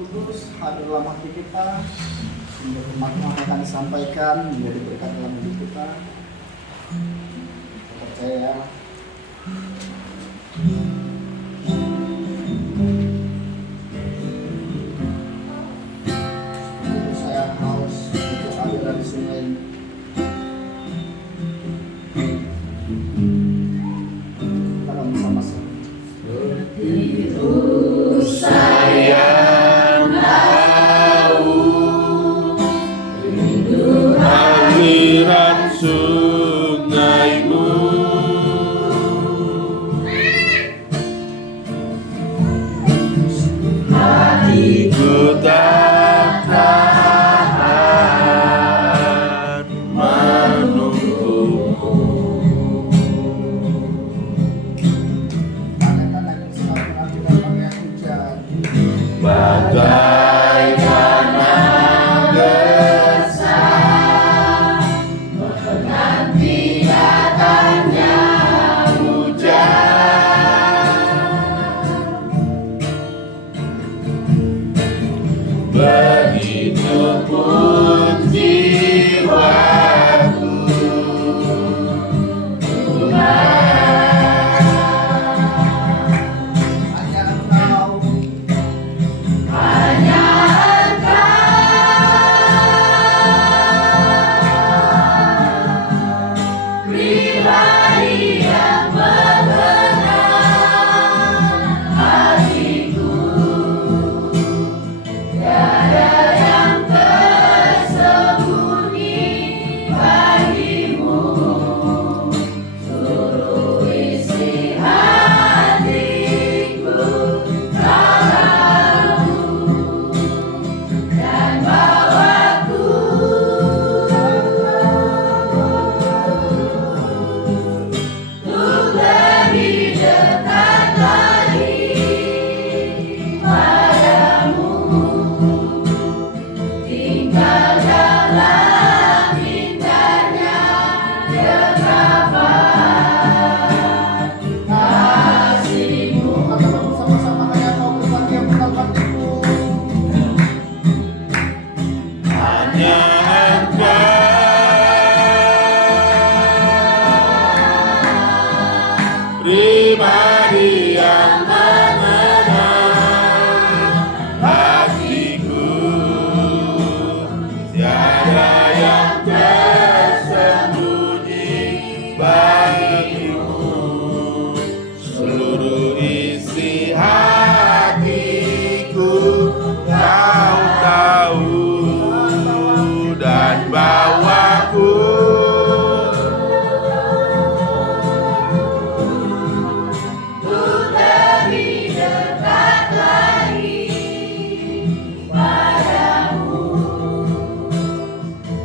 Kudus hadir dalam hati kita, sehingga firman akan disampaikan menjadi berkat dalam hidup kita. Saya percaya saya haus untuk aliran sungai. Kita akan bersama-sama. Aliran sungaimu, hatiku tak tahan menunggumu. Tanda-tanda yang selalu menantikan bagai hujan. Bagaimana gersang menanti datangnya hujan, begitupun jiwaku Hanya Engkau pribadi yang mengenal hatiku, tiada yang tersembunyi bagimu. Seluruh isi hatiku padamu, dan bawaku untuk lebih dekat lagi padamu, tinggal dalam indahnya dekapan kasih-Mu. katakan bersama-sama, hanya Kau berbagi yang mengenal hatiku. Hanya Engkau pribadi yang mengenal hatiku, tiada yang tersembunyi bagimu. Seluruh isi hatiku Kau tahu, dan bawaku untuk lebih dekat lagi padamu,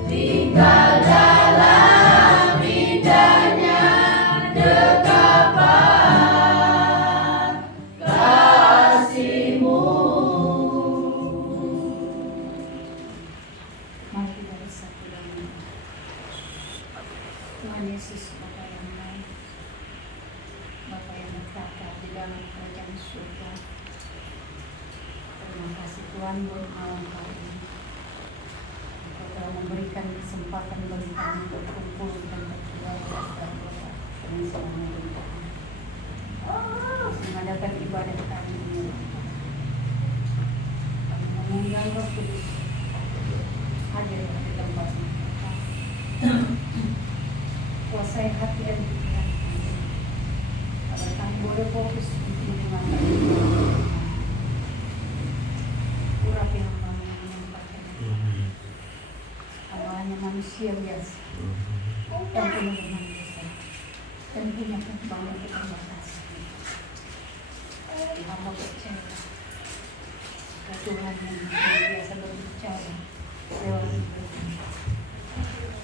tinggal dalam indahnya dekapan kasih-Mu. Mari kita bersatu dalam Tuhan Yesus, Bapa yang baik, Bapa yang berkata di dalam kerajaan surga. Terima kasih Tuhan buat malam kali ini. Engkau telah memberikan kesempatan bagi kami berkumpul dan berkeluarga dan berdoa dengan selama Tuhan. Mengadakan ibadah kami ini. Kami mengundang Roh Kudus hadir di tempat ini. Kuasai hati dan pikiran kami, agar kami boleh fokus untuk mendengarkan firman-Mu. Urapi hamba-Mu yang menyampaikan hamba hanya manusia biasa dan punya dosa dan punya banyak keterbatasan. Hamba percaya Tuhan yang biasa berbicara lewat hidupnya.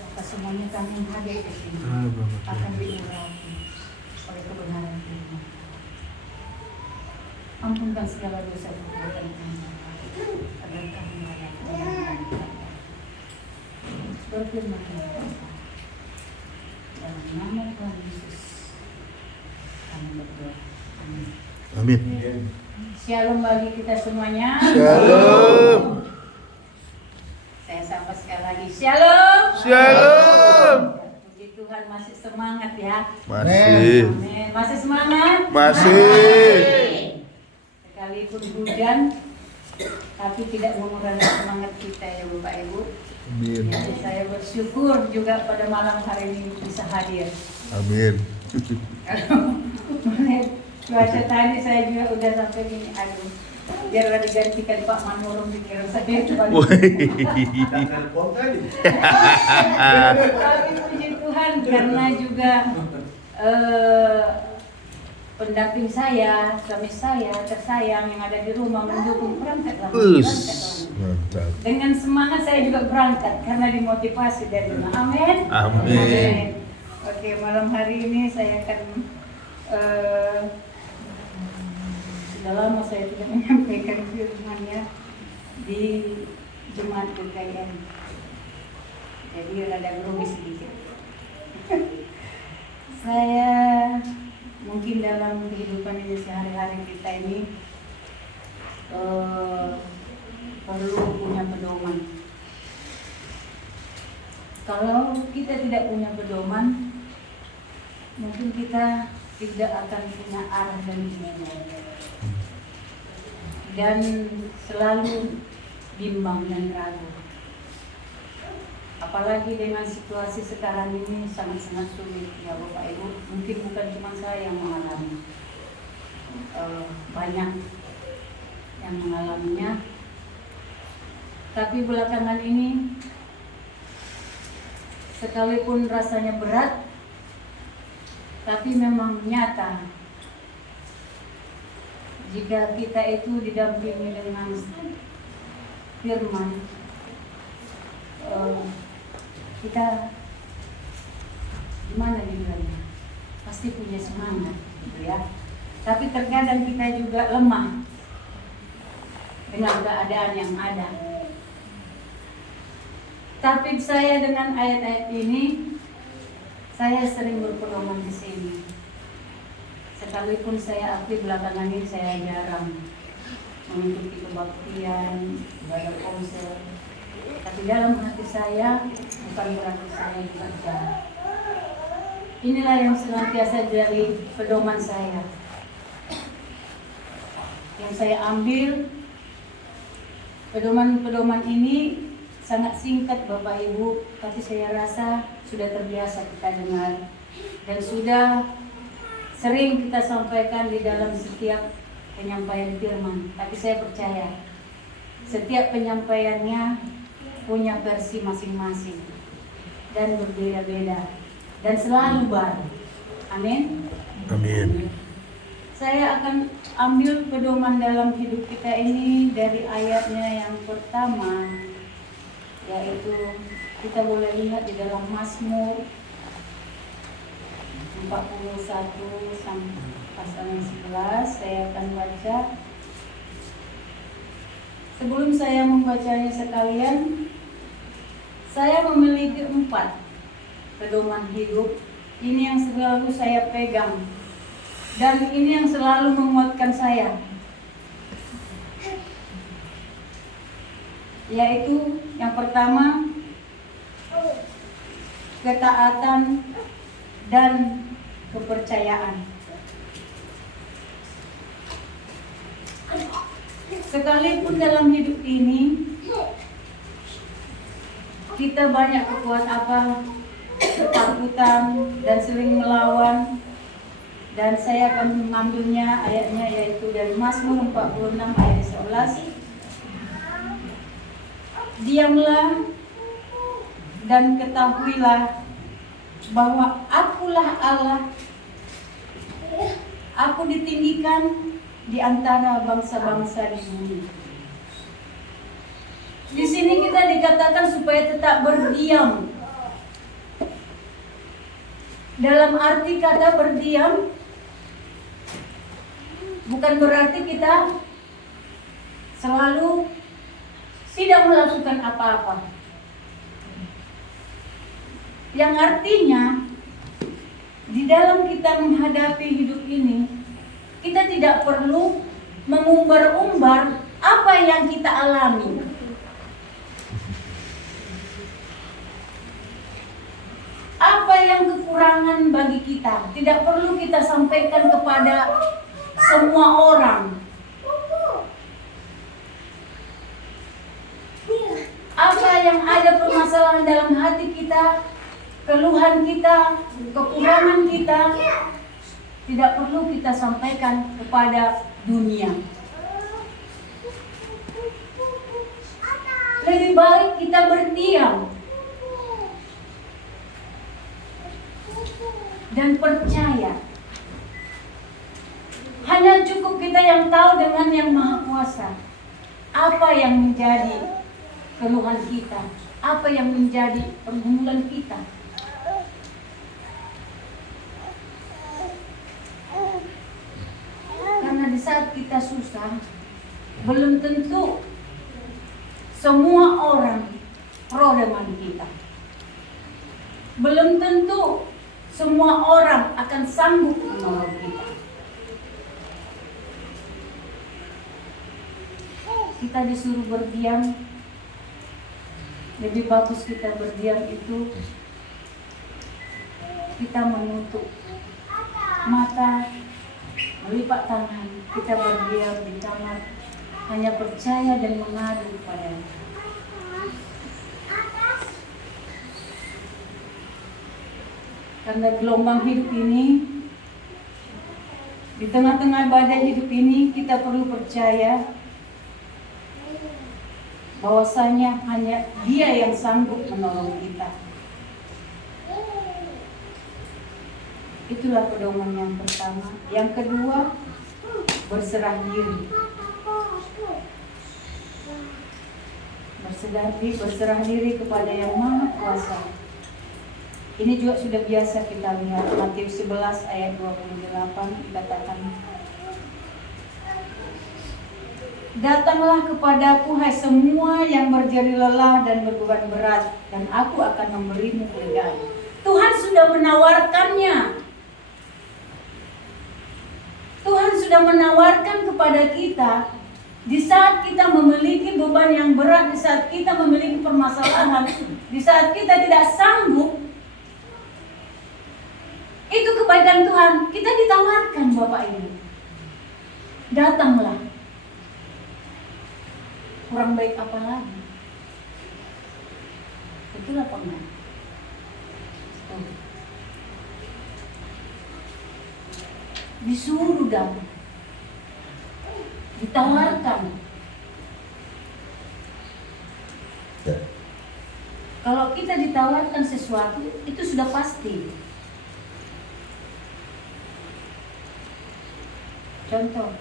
Maka semuanya kami yang hadir di sini akan diurapi oleh kebenaran firman. Ampunkan segala dosa perbuatan kami, agar kami layak berfirman dalam nama Tuhan Yesus kami berdoa. Amin. Amin. Shalom bagi kita semuanya. Shalom. Saya sapa sekali lagi. Shalom. Shalom. Puji Tuhan masih semangat ya. Masih. Amin. Masih semangat? Masih. Sekalipun hujan, tapi tidak mengurangi semangat kita ya Bapak Ibu. Amin. Jadi saya bersyukur juga pada malam hari ini bisa hadir. Amin. Cuaca tadi saya juga udah sampai gini, aduh, biarlah digantikan Pak Manurung pikiran saya cuma. Telepon tadi. Tapi puji Tuhan karena juga pendamping saya, suami saya tersayang yang ada di rumah mendukung berangkatlah. Mantap. Dengan semangat saya juga berangkat karena dimotivasi dari rumah. Amin. Amin. Oke, malam hari ini saya akan sudah lama saya tidak menyampaikan firman-Nya di Jumat Kekayaan. Jadi rada grogi sedikit. Saya mungkin dalam kehidupan ini sehari-hari kita ini perlu punya pedoman. Kalau kita tidak punya pedoman, mungkin kita tidak akan punya arah dan tujuan. Dan selalu bimbang dan ragu. Apalagi dengan situasi sekarang ini sangat-sangat sulit ya Bapak Ibu. Mungkin bukan cuma saya yang mengalami, banyak yang mengalaminya. Tapi belakangan ini sekalipun rasanya berat, tapi memang nyata jika kita itu didampingi dengan firman, kita gimana dibilangnya, pasti punya semangat gitu ya. Tapi terkadang kita juga lemah dengan keadaan yang ada. Tapi saya dengan ayat-ayat ini, saya sering berpedoman di sini. Sekalipun saya aktif belakangan ini, saya jarang mengikuti kebaktian, ibadah konser. Tapi dalam hati saya, bukan berarti saya juga jarang. Inilah yang senantiasa dari pedoman saya. Yang saya ambil, pedoman-pedoman ini sangat singkat Bapak Ibu, tapi saya rasa sudah terbiasa kita dengar dan sudah sering kita sampaikan di dalam setiap penyampaian firman. Tapi saya percaya setiap penyampaiannya punya versi masing-masing dan berbeda-beda dan selalu baru. Amin. Amin. Saya akan ambil pedoman dalam hidup kita ini dari ayatnya yang pertama, yaitu kita boleh lihat di dalam Mazmur 41 sampai pasal yang 11. Saya akan baca. Sebelum saya membacanya sekalian, saya memiliki 4 pedoman hidup. Ini yang selalu saya pegang dan ini yang selalu menguatkan saya, yaitu yang pertama, ketaatan dan kepercayaan. Sekalipun dalam hidup ini kita banyak ketakutan dan sering melawan, dan saya akan mengambilnya ayatnya yaitu dari Mazmur 46 ayat 11. Diamlah dan ketahuilah bahwa Akulah Allah, Aku ditinggikan di antara bangsa-bangsa di bumi. Di sini kita dikatakan supaya tetap berdiam. Dalam arti kata berdiam, bukan berarti kita selalu tidak melakukan apa-apa. Yang artinya di dalam kita menghadapi hidup ini, kita tidak perlu mengumbar-umbar apa yang kita alami. Apa yang kekurangan bagi kita, tidak perlu kita sampaikan kepada semua orang. Apa yang ada permasalahan dalam hati kita, keluhan kita, kekurangan kita, tidak perlu kita sampaikan kepada dunia. Lebih baik kita berdiam dan percaya. Hanya cukup kita yang tahu dengan Yang Maha Kuasa apa yang menjadi keluhan kita, apa yang menjadi pergumulan kita. Karena di saat kita susah, belum tentu semua orang pro dengan kita. Belum tentu semua orang akan sanggup menolong kita. Kita disuruh berdiam. Lebih bagus kita berdiam itu kita menutup mata, melipat tangan, kita berdiam di kamar, hanya percaya dan mengadu kepada-Nya. Karena gelombang hidup ini, di tengah-tengah badai hidup ini, kita perlu percaya bahwasanya hanya Dia yang sanggup menolong kita. Itulah pedoman yang pertama. Yang kedua, berserah diri. Berserah diri kepada Yang Maha Kuasa. Ini juga sudah biasa kita lihat. Matius 11 ayat 28 dikatakan, datanglah kepadaku hai semua yang berjeri lelah dan berbeban berat, dan aku akan memberimu kelegaan. Tuhan sudah menawarkannya. Tuhan sudah menawarkan kepada kita di saat kita memiliki beban yang berat, di saat kita memiliki permasalahan, di saat kita tidak sanggup. Itu kebaikan Tuhan. Kita ditawarkan Bapak Ibu. Datanglah. Kurang baik apa lagi? Betul apa enggak? Disuruh datang. Ditawarkan. Kalau kita ditawarkan sesuatu, itu sudah pasti. Contoh,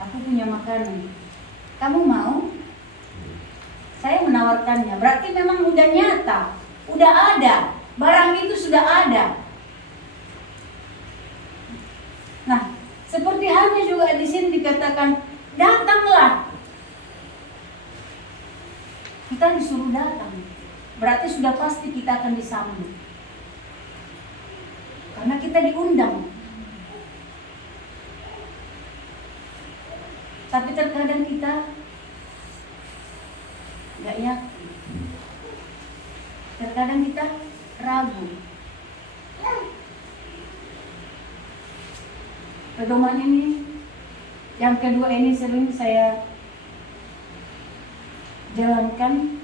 aku punya makanan. Kamu mau? Saya menawarkannya. Berarti memang udah nyata, udah ada. Barang itu sudah ada. Nah, seperti halnya juga di sini dikatakan, datanglah. Kita disuruh datang. Berarti sudah pasti kita akan disambut. Karena kita diundang. Tapi terkadang kita nggak yakin. Terkadang kita ragu. Pedoman ini, yang kedua ini sering saya jalankan.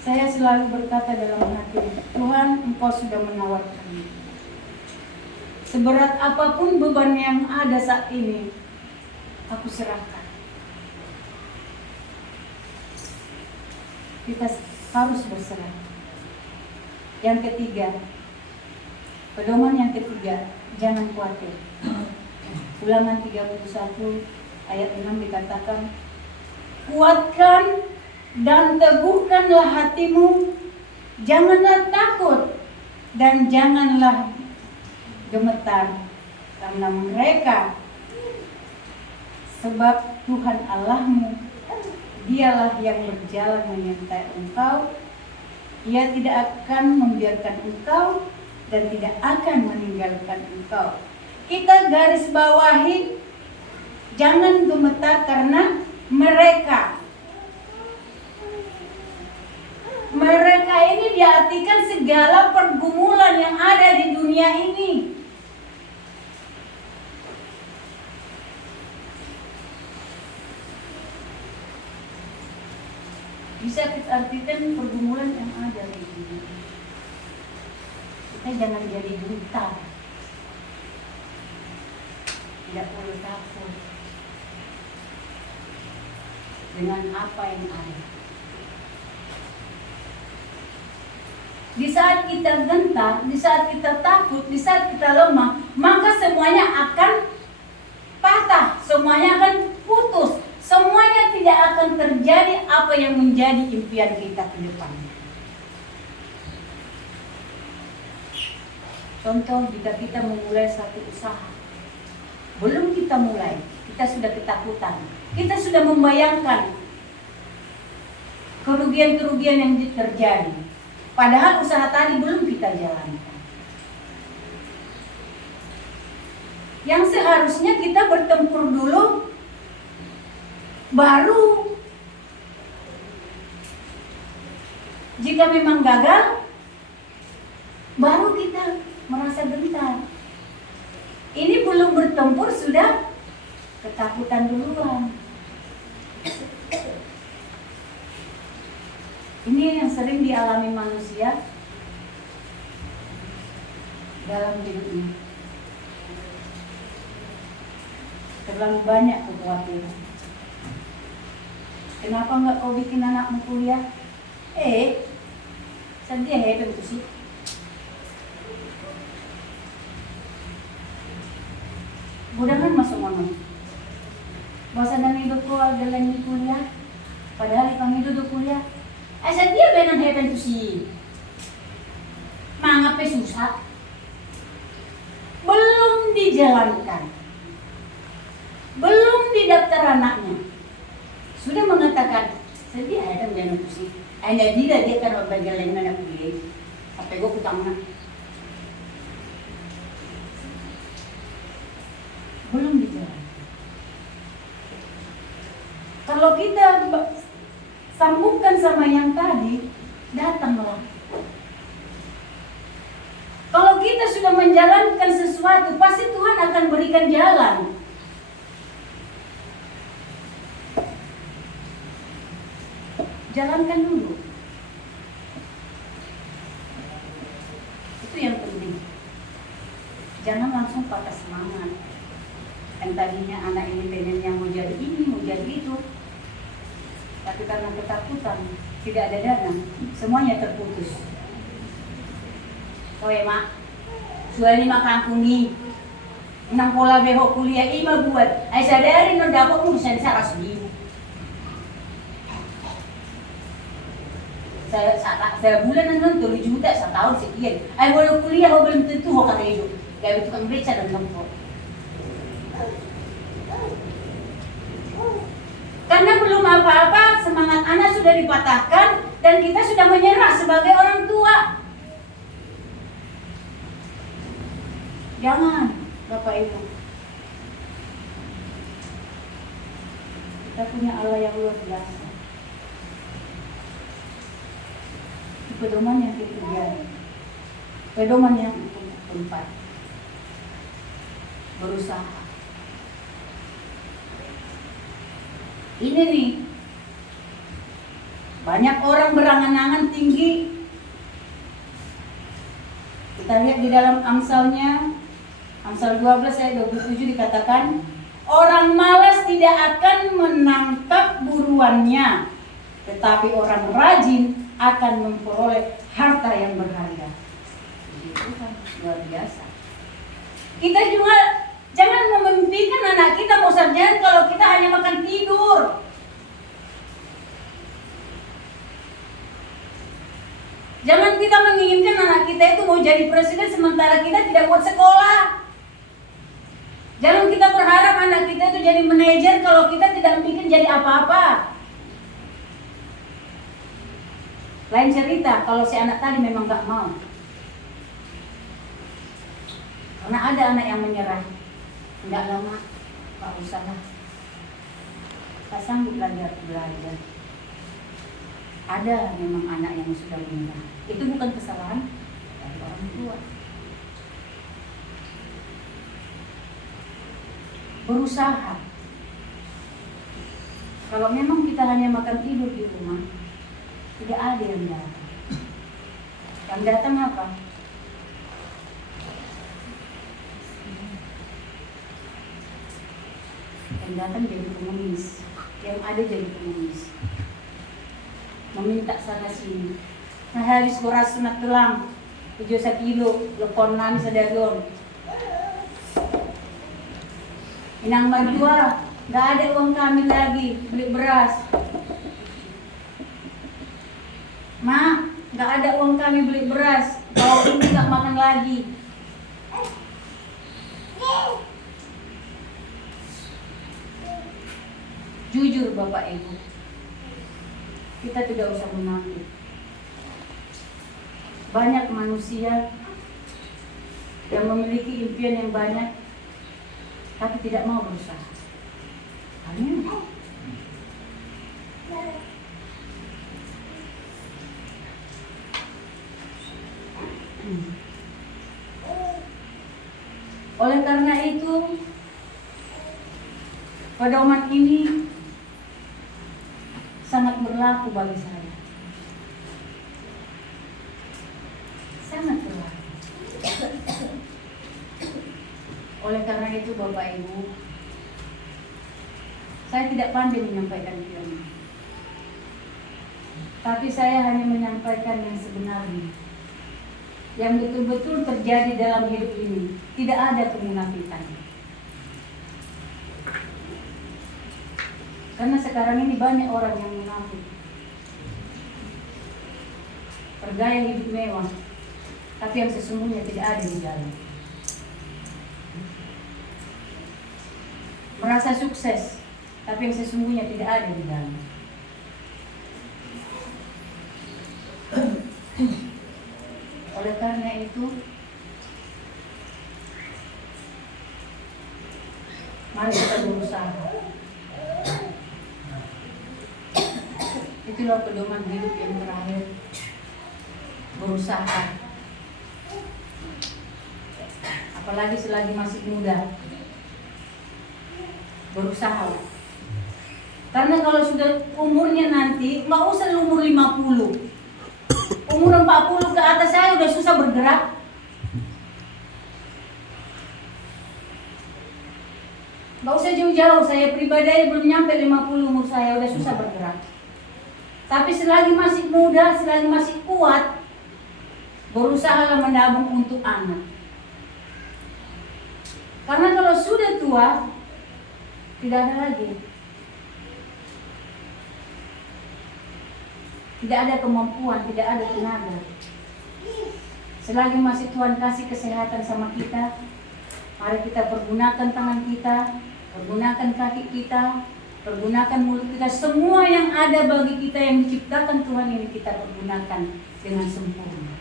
Saya selalu berkata dalam hati, Tuhan, Engkau sudah menawarkan. Seberat apapun beban yang ada saat ini, aku serahkan. Kita harus berserah. Yang ketiga, pedoman yang ketiga, jangan khawatir. Ulangan 31 ayat 6 dikatakan, kuatkan dan teguhkanlah hatimu, janganlah takut dan janganlah gemetar karena mereka, sebab Tuhan Allahmu Dialah yang berjalan menyertai engkau. Ia tidak akan membiarkan engkau dan tidak akan meninggalkan engkau. kita garis bawahi, jangan gemetar karena mereka ini diartikan segala pergumulan yang ada di dunia ini. Bisa kita artikan pergumulan yang ada di dunia. Kita jangan jadi buta. Tidak perlu takut dengan apa yang ada. Di saat kita gentar, di saat kita takut, di saat kita lemah, maka semuanya akan patah, semuanya akan putus, semuanya tidak akan terjadi apa yang menjadi impian kita ke depan. Contoh, jika kita memulai satu usaha, belum kita mulai, kita sudah ketakutan, kita sudah membayangkan kerugian-kerugian yang terjadi. Padahal usaha tadi belum kita jalankan. Yang seharusnya kita bertempur dulu, baru jika memang gagal, baru kita merasa gentar. Ini belum bertempur sudah ketakutan duluan. Ini yang sering dialami manusia dalam hidupnya. Terlalu banyak kekhawatiran. Kenapa enggak kau bikin anakmu kuliah? Sedih ya itu sih. Mudahan masuk mana? Masa dan hidup kau ada lagi kuliah, padahal kami duduk kuliah. Asal dia benar hebat tu sih. Mengapa susah? Belum dijalankan, belum didaftar anaknya, sudah mengatakan sedia hebat benar tu sih. Anda dia kan berjalan anak kuliah. Apa gue kutangna? Belum dijalankan. Kalau kita sambungkan sama yang tadi, datanglah. Kalau kita sudah menjalankan sesuatu, pasti Tuhan akan berikan jalan. Jalankan dulu. Itu yang penting. Jangan langsung patah semangat. Yang tadinya anak ini pengennya mau jadi ini, mau jadi itu. Tapi karena ketakutan, tidak ada dana, semuanya terputus. Oh ya mak, sudah ini kampung ni, nang pola behok kuliah ima buat, ay sadari no dapat urusan saras biu. Saya bulan nang 7 juta setahun sekian, ay walau kuliah ho belum tentu ho kata hidup, gaya tukang beca dan lempok. Karena belum apa-apa, semangat anak sudah dipatahkan dan kita sudah menyerah sebagai orang tua. Jangan, Bapak Ibu. Kita punya Allah yang luar biasa. Pedoman yang ketiga, pedoman yang keempat, berusaha. Ini nih, banyak orang berangan-angan tinggi. Kita lihat di dalam Amsalnya, Amsal 12 ayat 27 dikatakan, orang malas tidak akan menangkap buruannya, tetapi orang rajin akan memperoleh harta yang berharga. Itu kan luar biasa. Kita juga jangan memimpikan anak kita mau sarjana kalau kita hanya makan tidur. Jangan kita menginginkan anak kita itu mau jadi presiden sementara kita tidak buat sekolah. Jangan kita berharap anak kita itu jadi manajer kalau kita tidak bikin jadi apa-apa. Lain cerita kalau si anak tadi memang gak mau. Karena ada anak yang menyerah. Enggak lama, Pak usaha. Tak sanggup lagi aku belajar. Ada memang anak yang sudah meninggal. Itu bukan kesalahan dari orang tua. Berusaha. Kalau memang kita hanya makan tidur di rumah, tidak ada yang datang. Yang datang apa? Yang datang jadi pengemis, yang ada jadi pengemis, meminta sana sini. Nah habis boras sunat tulang, 7 kilo, lepon nami sadarion. Inang Madua, nggak ada uang kami lagi beli beras. Ma, nggak ada uang kami beli beras. Kalau ini nggak makan lagi. Jujur Bapak Ibu, kita tidak usah munafik. Banyak manusia yang memiliki impian yang banyak, tapi tidak mau berusaha. Amin. Oleh karena itu, pedoman ini sangat berlaku bagi saya. Sangat berlaku. Oleh karena itu Bapak Ibu, saya tidak pandai menyampaikan firman. Tapi saya hanya menyampaikan yang sebenarnya. Yang betul-betul terjadi dalam hidup ini. Tidak ada kemunafikan. Karena sekarang ini banyak orang yang munafik. Bergaya hidup mewah, tapi yang sesungguhnya tidak ada di dalam. Merasa sukses, tapi yang sesungguhnya tidak ada di dalam. Oleh karena itu, mari kita berusaha. Itulah pedoman hidup yang terakhir. Berusaha. Apalagi selagi masih muda. Berusaha. Karena kalau sudah umurnya nanti, nggak usah umur 50. Umur 40 ke atas saya udah susah bergerak. Nggak usah jauh-jauh, saya pribadi belum nyampe 50 umur saya udah susah bergerak. Tapi selagi masih muda, selagi masih kuat, berusahalah menabung untuk anak. Karena kalau sudah tua, tidak ada lagi. Tidak ada kemampuan, tidak ada tenaga. Selagi masih Tuhan kasih kesehatan sama kita, mari kita pergunakan tangan kita, pergunakan kaki kita, pergunakan mulut kita. Semua yang ada bagi kita yang diciptakan Tuhan ini kita pergunakan dengan sempurna.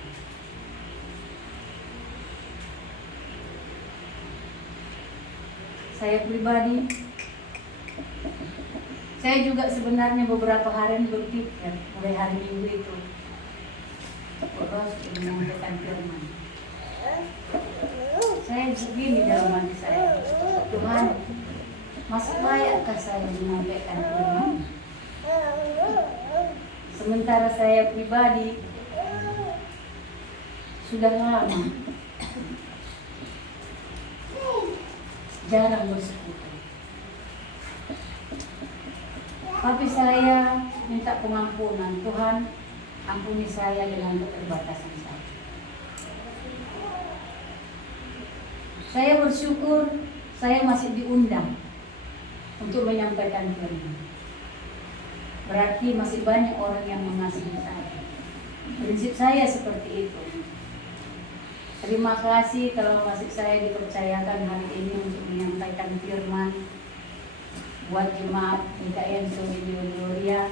Saya pribadi, saya juga sebenarnya beberapa hari ini berpikir, mulai hari Minggu itu, harus menyampaikan firman. Saya begini dalam hati saya, Tuhan, masih layakkah saya menyampaikan firman? Sementara saya pribadi sudah lama jarang bersekutu. Tapi saya minta pengampunan, Tuhan, ampuni saya dengan keterbatasan saya. Saya bersyukur saya masih diundang untuk menyampaikan firman. Berarti masih banyak orang yang mengasihi saya. Prinsip saya seperti itu. Terima kasih kalau masih saya dipercayakan hari ini untuk menyampaikan firman buat jemaat PKN Sodinio Gloria.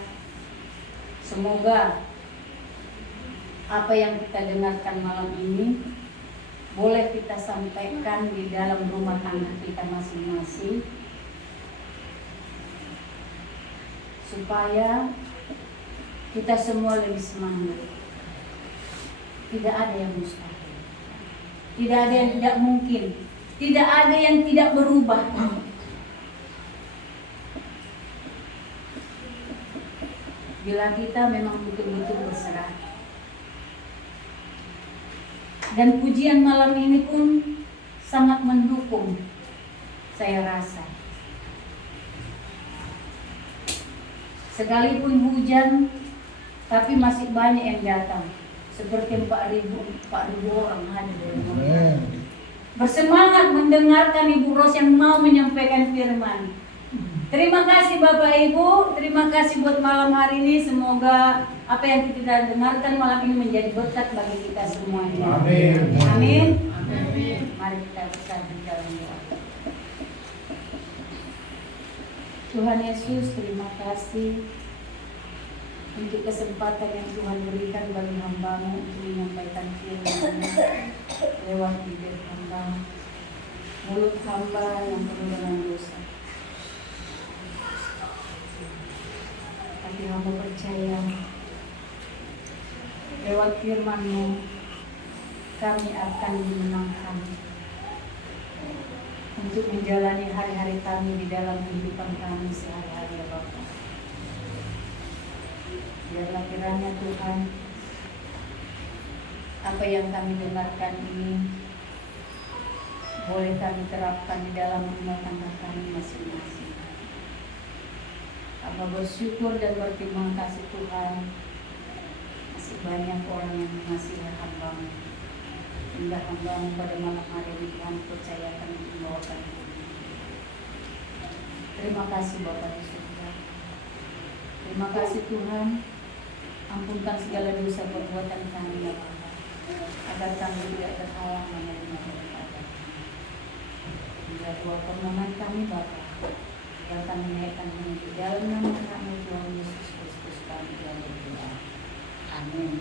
Semoga apa yang kita dengarkan malam ini boleh kita sampaikan di dalam rumah tangga kita masing-masing, supaya kita semua lebih semangat. Tidak ada yang mustahil, tidak ada yang tidak mungkin, tidak ada yang tidak berubah. Bila kita memang betul-betul berserah. Dan pujian malam ini pun sangat mendukung, saya rasa. Sekalipun hujan, tapi masih banyak yang datang. Seperti 4.000 orang hadir. Bersemangat mendengarkan Ibu Ros yang mau menyampaikan firman. Terima kasih Bapak Ibu, terima kasih buat malam hari ini. Semoga apa yang kita dengarkan malam ini menjadi berkat bagi kita semuanya. Amin. Amin. Mari kita bersatu dalam doa. Tuhan Yesus, terima kasih untuk kesempatan yang Tuhan berikan bagi hamba-Mu untuk menyampaikan firman-Mu lewat bibir hamba, mulut hamba yang penuh dengan dosa. Tapi hamba percaya lewat firman-Mu kami akan dimenangkan untuk menjalani hari-hari kami di dalam kehidupan kami sehari-hari, ya Bapa. Biarlah kiranya Tuhan, apa yang kami dengarkan ini boleh kami terapkan di dalam rumah tangga kami masing-masing. Hamba bersyukur dan berterima kasih Tuhan, masih banyak orang yang mengasihi hamba-Mu, hingga hamba-Mu pada malam hari ini Tuhan percayakan untuk membawakan firman. Terima kasih Bapa di surga. Terima kasih Tuhan, ampunkan segala dosa perbuatan kami ya Bapa, agar kami tidak terhalang menerima daripada. Bila doa permohonan kami Bapa, yang kami naikkan di dalam nama Tuhan Yesus Kristus kami yang berdoa. Amin.